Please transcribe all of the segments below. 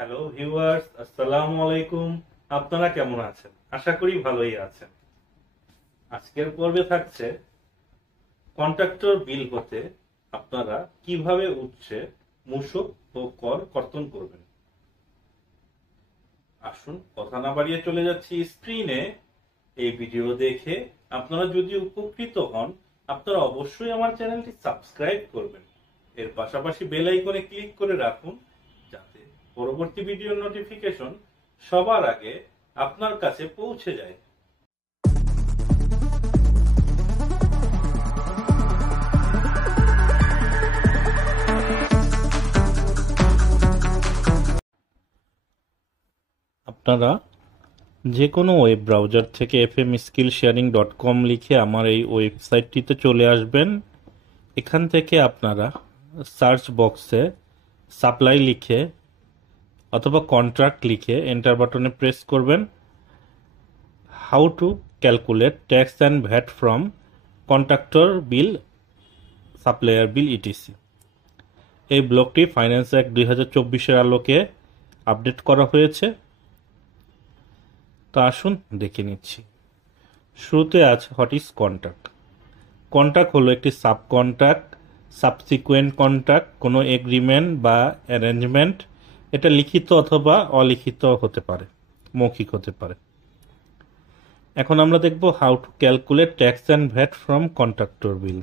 Hello viewers, আসসালামু আলাইকুম। আপনারা কেমন আছেন? আশা করি ভালোই আছেন। আজকের পর্বে থাকছে কন্ট্রাক্টর বিল হতে আপনারা কিভাবে উৎসে মূসক ও কর কর্তন করবেন। আসুন কথা না বাড়িয়ে চলে যাচ্ছি স্ক্রিনে। এই ভিডিও দেখে আপনারা যদি উপকৃত হন, আপনারা অবশ্যই আমার চ্যানেলটি সাবস্ক্রাইব করবেন। এর পাশাপাশি বেল আইকনে ক্লিক করে রাখুন, যাতে পরবর্তী ভিডিওর নোটিফিকেশন সবার আগে আপনার কাছে পৌঁছে যায়। আপনারা যে কোনো ওয়েব ব্রাউজার থেকে fmskillsharing.com লিখে আমার এই ওয়েবসাইটটিতে চলে আসবেন। এখান থেকে আপনারা সার্চ বক্সে সাপ্লাই লিখে অথবা কন্ট্রাক্ট লিখে এন্টার বাটনে প্রেস করবেন। How to calculate tax and VAT from contractor bill, supplier bill etc. এই ব্লকটি ফাইন্যান্স অ্যাক্ট 2024-এর আলোকে আপডেট করা হয়েছে। তো আসুন দেখে নিচ্ছি। শুরুতে আছে হোয়াট ইজ কন্ট্রাক্ট। কন্ট্রাক্ট হলো একটি সাব কন্ট্রাক্ট, সাবসিকুয়েন্ট কন্ট্রাক্ট, কোনো এগ্রিমেন্ট বা অ্যারেঞ্জমেন্ট। এটা লিখিত অথবা অলিখিত হতে পারে, মৌখিক হতে পারে। এখন আমরা দেখব how to calculate tax and VAT from contractor bill.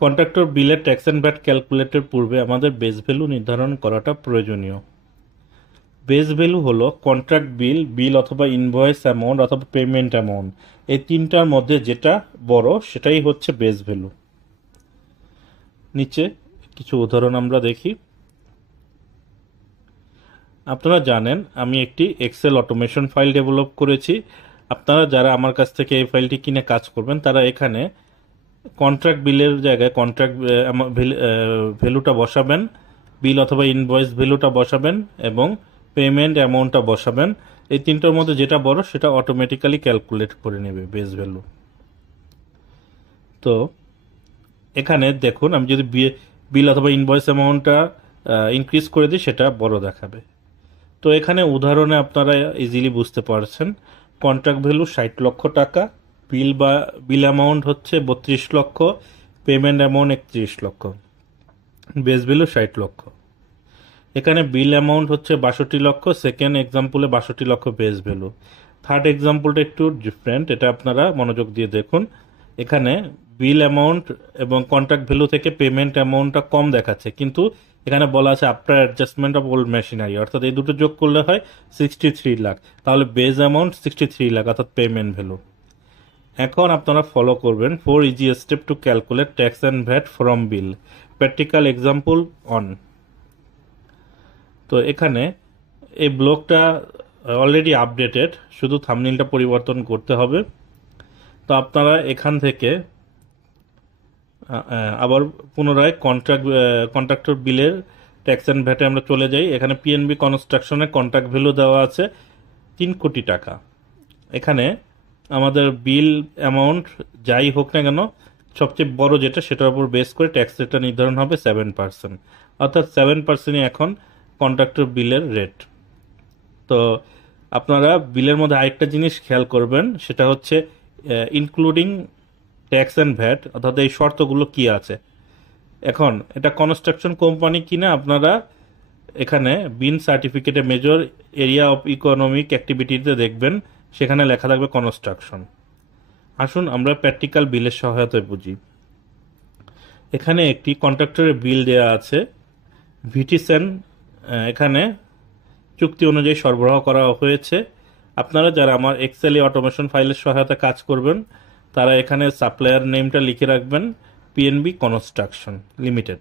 Contractor বিলের ট্যাক্স অ্যান্ড ভ্যাট ক্যালকুলেটের পূর্বে আমাদের বেস ভ্যালু নির্ধারণ করাটা প্রয়োজনীয়। বেস ভ্যালু হলো কন্ট্রাক্ট বিল অথবা ইনভয়েস অ্যামাউন্ট অথবা পেমেন্ট অ্যামাউন্ট। এই তিনটার মধ্যে যেটা বড় সেটাই হচ্ছে বেস ভ্যালু। নিচে কিছু উদাহরণ আমরা দেখি। আপনারা জানেন আমি একটি এক্সেল অটোমেশন ফাইল ডেভেলপ করেছি। আপনারা যারা আমার কাছ থেকে এই ফাইলটি কিনে কাজ করবেন, তারা এখানে কন্ট্রাক্ট বিলের জায়গায় কন্ট্রাক্ট ভ্যালুটা বসাবেন, বিল অথবা ইনভয়েস ভ্যালুটা বসাবেন এবং পেমেন্ট অ্যামাউন্টটা বসাবেন। এই তিনটার মধ্যে যেটা বড় সেটা অটোমেটিক্যালি ক্যালকুলেট করে নেবে বেস ভ্যালু। তো এখানে দেখুন, আমি যদি বিল অথবা ইনভয়েস অ্যামাউন্টটা ইনক্রিজ করে দিই, সেটা বড় দেখাবে। তো এখানে উদাহরণে আপনারা ইজিলি বুঝতে পারছেন। কন্ট্রাক্ট ভ্যালু 60 লক্ষ টাকা, বিল অ্যামাউন্ট হচ্ছে 32 লক্ষ, পেমেন্ট অ্যামাউন্ট 31 লক্ষ, বেস ভ্যালু 60 লক্ষ। এখানে বিল অ্যামাউন্ট হচ্ছে 62 লক্ষ, সেকেন্ড এক্সাম্পলে 62 লক্ষ বেস ভ্যালু। থার্ড এক্সাম্পলটা একটু ডিফারেন্ট, এটা আপনারা মনোযোগ দিয়ে দেখুন। এখানে বিল অ্যামাউন্ট এবং কন্ট্রাক্ট ভ্যালু থেকে পেমেন্ট অ্যামাউন্টটা কম দেখাচ্ছে, কিন্তু এখানে বলা আছে after adjustment of old machinery, অর্থাৎ এই দুটো যোগ করলে হয় 63 লাখ। তাহলে বেস অ্যামাউন্ট 63 লাখ, অর্থাৎ পেমেন্ট ভ্যালু। এখন আপনারা ফলো করবেন 4 easy step to calculate tax and VAT from bill. Practical example on. তো এখানে এই ব্লকটা অলরেডি আপডেটেড, শুধু থাম্বনেইলটা পরিবর্তন করতে হবে। তো আপনারা এখান থেকে আবার পুনরায় কন্ট্রাক্টর বিলের ট্যাক্স অ্যান্ড ভ্যাটে আমরা চলে যাই। এখানে পিএনবি কনস্ট্রাকশনে কন্ট্রাক্ট ভ্যালু দেওয়া আছে 3 কোটি টাকা। এখানে আমাদের বিল অ্যামাউন্ট যাই হোক না কেন, সবচেয়ে বড় যেটা সেটার উপর বেস করে ট্যাক্স রেটটা নির্ধারণ হবে 7%, অর্থাৎ 7%ই এখন কন্ট্রাক্টর বিলের রেট। তো আপনারা বিলের মধ্যে আরেকটা জিনিস খেয়াল করবেন, সেটা হচ্ছে ইনক্লুডিং ট্যাক্স অ্যান্ড ভ্যাট, অর্থাৎ এই শর্তগুলো কি আছে। এখন এটা কনস্ট্রাকশন কোম্পানি কিনা, আপনারা এখানে বিন সার্টিফিকেটে মেজর এরিয়া অফ ইকোনমিক অ্যাক্টিভিটিতে দেখবেন, সেখানে লেখা থাকবে কনস্ট্রাকশন। আসুন আমরা প্র্যাকটিক্যাল বিলের সহায়তায় বুঝি। এখানে একটি কন্ট্রাক্টরের বিল দেওয়া আছে ভিটিসেন, এখানে চুক্তি অনুযায়ী সরবরাহ করা হয়েছে। আপনারা যারা আমার এক্সেল অটোমেশন ফাইলের সহায়তা কাজ করবেন, তারা এখানে সাপ্লায়ার নেমটা লিখে রাখবেন পিএনবি কনস্ট্রাকশন লিমিটেড।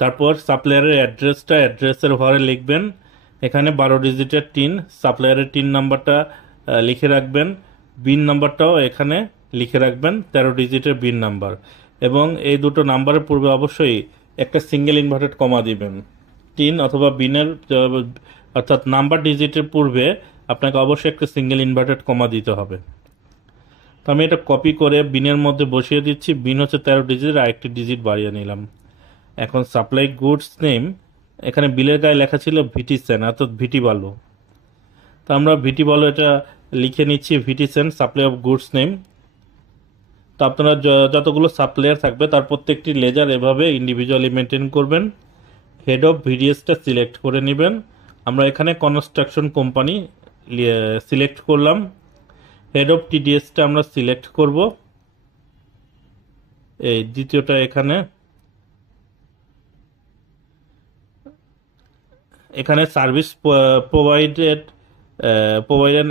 তারপর সাপ্লায়ারের অ্যাড্রেসের ঘরে লিখবেন এখানে 12 ডিজিটের টিন, সাপ্লায়ারের টিন নাম্বারটা লিখে রাখবেন, বিন নাম্বারটাও এখানে লিখে রাখবেন 13 ডিজিটের বিন নাম্বার। এবং এই দুটো নাম্বারের পূর্বে অবশ্যই একটা সিঙ্গেল ইনভার্টেড কমা দিবেন। টিন অথবা বিনের অর্থাৎ নাম্বার ডিজিটের পূর্বে আপনাকে অবশ্যই একটা সিঙ্গেল ইনভার্টেড কমা দিতে হবে। তো আমি এটা কপি করে বিনের মধ্যে বসিয়ে দিচ্ছি। বিন হচ্ছে 13 ডিজিট, আর একটি ডিজিট বাড়িয়ে নিলাম। এখন সাপ্লাই গুডস নেম, এখানে বিলের গায়ে লেখা ছিল ভিটিসেন অর্থাৎ ভিটি বালু। তো আমরা ভিটি বালু এটা লিখে নিচ্ছি, ভিটিসেন সাপ্লাই অফ গুডস নেম। তো আপনারা যতগুলো সাপ্লায়ার থাকবে তার প্রত্যেকটি লেজার এভাবে ইন্ডিভিজুয়ালি মেনটেন করবেন। হেড অফ ভিডিএসটা সিলেক্ট করে নেবেন। আমরা এখানে কনস্ট্রাকশন কোম্পানি সিলেক্ট করলাম। হেড অফ টিডিএসটা আমরা সিলেক্ট করব, এই দ্বিতীয়টা এখানে। এখানে service provided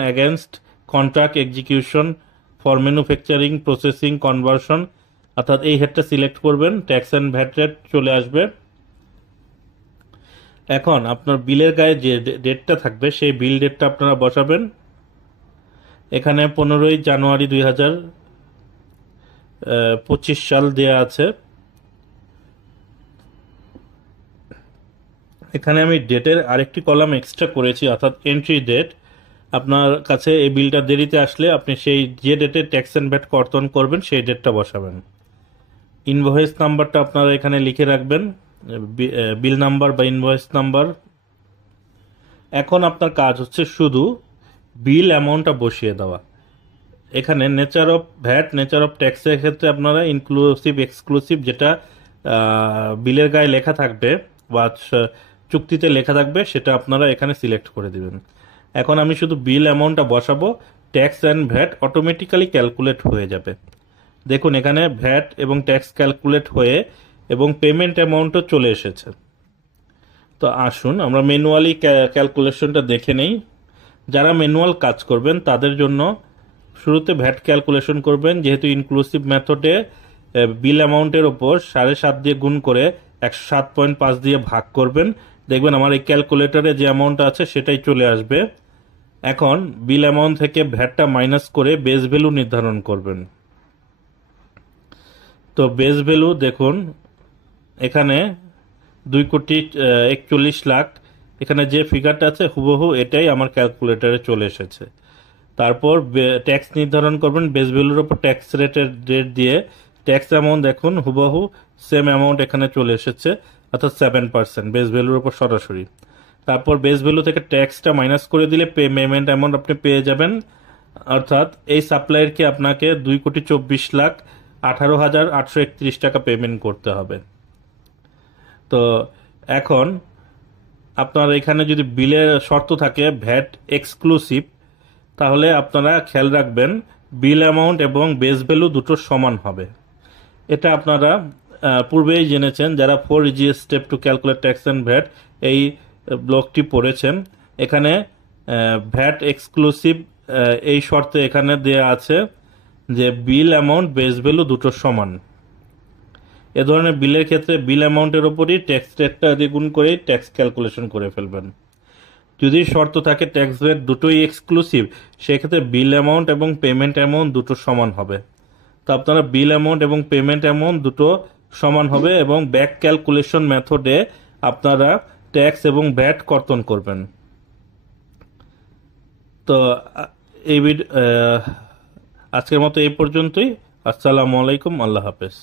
against contract execution for manufacturing processing conversion, অর্থাৎ এই হেডটা সিলেক্ট করবেন। ট্যাক্স অ্যান্ড ভ্যাট রেট চলে আসবে। এখন আপনার বিলের গায়ে যে ডেটটা থাকবে সেই বিল ডেটটা আপনারা বসাবেন। এখানে 15ই জানুয়ারি 2025 সাল দেয়া আছে। এখানে আমি ডেটের আরেকটি কলাম এক্সট্রা করেছি, অর্থাৎ এন্ট্রি ডেট। আপনার কাছে এই বিলটা দেরিতে আসলে আপনি সেই যে ডেটে ট্যাক্স অ্যান্ড ভ্যাট কর্তন করবেন সেই ডেটটা বসাবেন। ইনভয়েস নাম্বারটা আপনারা এখানে লিখে রাখবেন, বিল নাম্বার বা ইনভয়েস নাম্বার। এখন আপনার কাজ হচ্ছে শুধু বিল অ্যামাউন্টটা বসিয়ে দেওয়া। এখানে nature of VAT, nature of ট্যাক্সের ক্ষেত্রে আপনারা ইনক্লুসিভ এক্সক্লুসিভ যেটা বিলের গায়ে লেখা থাকবে বা চুক্তিতে লেখা থাকবে সেটা আপনারা এখানে সিলেক্ট করে দিবেন। এখন আমি শুধু বিল অ্যামাউন্টটা বসাবো, tax and VAT automatically calculate হয়ে যাবে। দেখুন এখানে ভ্যাট এবং ট্যাক্স ক্যালকুলেট হয়ে এবং পেমেন্ট অ্যামাউন্টও চলে এসেছে। তো আসুন আমরা ম্যানুয়ালি ক্যালকুলেশনটা দেখে নেই। যারা ম্যানুয়াল কাজ করবেন তাদের জন্য শুরুতে ভ্যাট ক্যালকুলেশন করবেন, যেহেতু ইনক্লুসিভ মেথডে বিল অ্যামাউন্টের ওপর 7.5 দিয়ে গুণ করে 107.5 দিয়ে ভাগ করবেন। দেখবেন আমার এই ক্যালকুলেটরে যে অ্যামাউন্ট আছে সেটাই চলে আসবে। এখন বিল অ্যামাউন্ট থেকে ভ্যাটটা মাইনাস করে বেস ভ্যালু নির্ধারণ করবেন। তো বেস ভ্যালু দেখুন এখানে 2,41,00,000, এখানে যে ফিগারটা আছে হুবহু এটাই আমার ক্যালকুলেটরে চলে এসেছে। তারপর ট্যাক্স নির্ধারণ করবেন, বেস ভ্যালুর উপর ট্যাক্স রেটের রেট দিয়ে ট্যাক্স অ্যামাউন্ট দেখুন হুবহু সেম অ্যামাউন্ট এখানে চলে এসেছে, অর্থাৎ 7% বেস ভ্যালুর উপর সরাসরি। তারপর বেস ভ্যালু থেকে ট্যাক্সটা মাইনাস করে দিলে পেমেন্ট অ্যামাউন্ট আপনি পেয়ে যাবেন, অর্থাৎ এই সাপ্লায়ারকে আপনাকে 2,24,18,831 টাকা পেমেন্ট করতে হবে। তো এখন আপনার এখানে যদি বিলের শর্ত থাকে ভ্যাট এক্সক্লুসিভ, তাহলে আপনারা খেয়াল রাখবেন বিল অ্যামাউন্ট এবং বেস ভ্যালু দুটো সমান হবে। এটা আপনারা পূর্বেই জেনেছেন যারা 4 EGS step to calculate tax and VAT এই ব্লকটি পড়েছেন। এখানে ভ্যাট এক্সক্লুসিভ এই শর্তে এখানে দেয়া আছে যে বিল অ্যামাউন্ট বেস ভ্যালু দুটো সমান। এ ধরনের বিলের ক্ষেত্রে বিল অ্যামাউন্টের ওপরই ট্যাক্স রেটটা দ্বিগুণ করে ট্যাক্স ক্যালকুলেশন করে ফেলবেন। যদি শর্ত থাকে ট্যাক্স রেট দুটোই এক্সক্লুসিভ, সেক্ষেত্রে বিল অ্যামাউন্ট এবং পেমেন্ট অ্যামাউন্ট দুটো সমান হবে। তো আপনারা বিল অ্যামাউন্ট এবং পেমেন্ট অ্যামাউন্ট দুটো সমান হবে এবং ব্যাক ক্যালকুলেশন মেথডে আপনারা ট্যাক্স এবং ভ্যাট কর্তন করবেন। তো এই আজকের মতো এই পর্যন্তই। আসসালামু আলাইকুম, আল্লাহ হাফেজ।